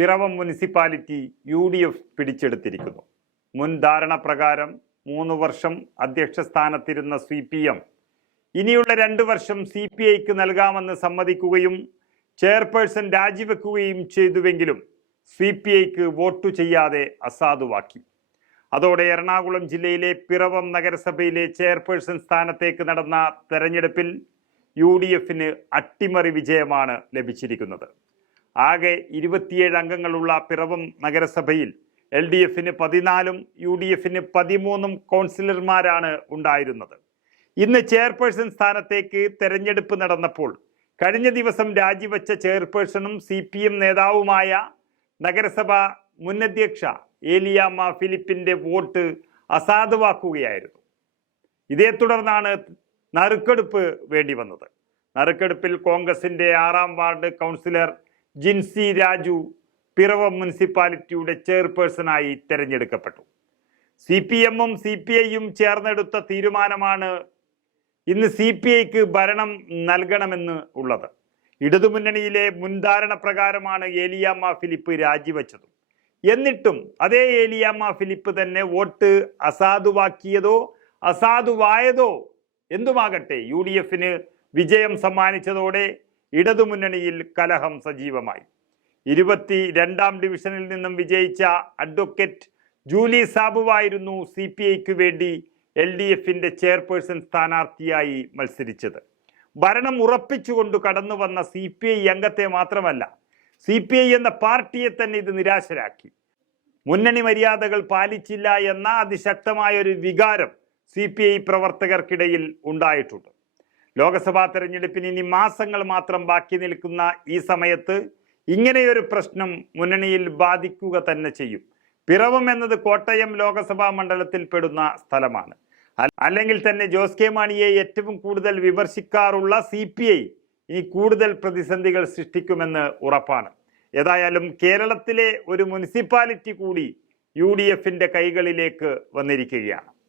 Piravom municipality U D F പിടിച്ചെടുത്തിരിക്കുന്നു. മുൻ ധാരണ പ്രകാരം മൂന്ന് വർഷം അധ്യക്ഷ സ്ഥാനത്തിരുന്ന സി പി എം ഇനിയുള്ള രണ്ട് വർഷം സി പി ഐക്ക് നൽകാമെന്ന് സമ്മതിക്കുകയും ചെയർപേഴ്സൺ രാജിവെക്കുകയും ചെയ്തുവെങ്കിലും സി പി ഐക്ക് വോട്ടു ചെയ്യാതെ അസാധുവാക്കി. അതോടെ എറണാകുളം ജില്ലയിലെ പിറവം നഗരസഭയിലെ ചെയർപേഴ്സൺ സ്ഥാനത്തേക്ക് നടന്ന തെരഞ്ഞെടുപ്പിൽ യു ഡി എഫിന് അട്ടിമറി വിജയമാണ് ലഭിച്ചിരിക്കുന്നത്. ആകെ ഇരുപത്തിയേഴ് അംഗങ്ങളുള്ള പിറവം നഗരസഭയിൽ എൽ ഡി എഫിന് പതിനാലും യു ഡി എഫിന് പതിമൂന്നും കൗൺസിലർമാരാണ് ഉണ്ടായിരുന്നത്. ഇന്ന് ചെയർപേഴ്സൺ സ്ഥാനത്തേക്ക് തെരഞ്ഞെടുപ്പ് നടന്നപ്പോൾ കഴിഞ്ഞ ദിവസം രാജിവെച്ച ചെയർപേഴ്സണും സി പി എം നേതാവുമായ നഗരസഭ മുന്നധ്യക്ഷ ഏലിയാമ്മ ഫിലിപ്പിന്റെ വോട്ട് അസാധുവാക്കുകയായിരുന്നു. ഇതേ തുടർന്നാണ് നറുക്കെടുപ്പ് വേണ്ടി വന്നത് നറുക്കെടുപ്പിൽ കോൺഗ്രസിന്റെ ആറാം വാർഡ് കൗൺസിലർ ജിൻസി രാജു പിറവം മുനിസിപ്പാലിറ്റിയുടെ ചെയർപേഴ്സണായി തെരഞ്ഞെടുക്കപ്പെട്ടു. സി പി എമ്മും സി പി ഐയും ചേർന്നെടുത്ത തീരുമാനമാണ് ഇന്ന് സി പി ഐക്ക് ഭരണം നൽകണമെന്ന് ഉള്ളത്. ഇടതുമുന്നണിയിലെ മുൻധാരണ പ്രകാരമാണ് ഏലിയാമ്മ ഫിലിപ്പ് രാജിവെച്ചത്. എന്നിട്ടും അതേ ഏലിയാമ്മ ഫിലിപ്പ് തന്നെ വോട്ട് അസാധുവാക്കിയതോ അസാധുവായതോ എന്തുമാകട്ടെ യു ഡി എഫിന് വിജയം സമ്മാനിച്ചതോടെ ഇടതുമുന്നണിയിൽ കലഹം സജീവമായി. ഇരുപത്തി രണ്ടാം ഡിവിഷനിൽ നിന്നും വിജയിച്ച അഡ്വക്കേറ്റ് ജൂലി സാബുവായിരുന്നു സി പി ഐക്ക് വേണ്ടി എൽ ഡി എഫിന്റെ ചെയർപേഴ്സൺ സ്ഥാനാർത്ഥിയായി മത്സരിച്ചത്. ഭരണം ഉറപ്പിച്ചുകൊണ്ട് കടന്നു വന്ന സി പി ഐ അംഗത്തെ മാത്രമല്ല സി പി ഐ എന്ന പാർട്ടിയെ തന്നെ ഇത് നിരാശരാക്കി. മുന്നണി മര്യാദകൾ പാലിച്ചില്ല എന്ന അതിശക്തമായ ഒരു വികാരം സി പി ഐ പ്രവർത്തകർക്കിടയിൽ ഉണ്ടായിട്ടുണ്ട്. ലോക്സഭാ തെരഞ്ഞെടുപ്പിന് ഇനി മാസങ്ങൾ മാത്രം ബാക്കി നിൽക്കുന്ന ഈ സമയത്ത് ഇങ്ങനെയൊരു പ്രശ്നം മുന്നണിയിൽ ബാധിക്കുക തന്നെ ചെയ്യും. പിറവം എന്നത് കോട്ടയം ലോക്സഭാ മണ്ഡലത്തിൽ പെടുന്ന സ്ഥലമാണ്. അല്ലെങ്കിൽ തന്നെ ജോസ് കെ മാണിയെ ഏറ്റവും കൂടുതൽ വിമർശിക്കാറുള്ള സി പി ഐ ഇനി കൂടുതൽ പ്രതിസന്ധികൾ സൃഷ്ടിക്കുമെന്ന് ഉറപ്പാണ്. ഏതായാലും കേരളത്തിലെ ഒരു മുനിസിപ്പാലിറ്റി കൂടി യു ഡി കൈകളിലേക്ക് വന്നിരിക്കുകയാണ്.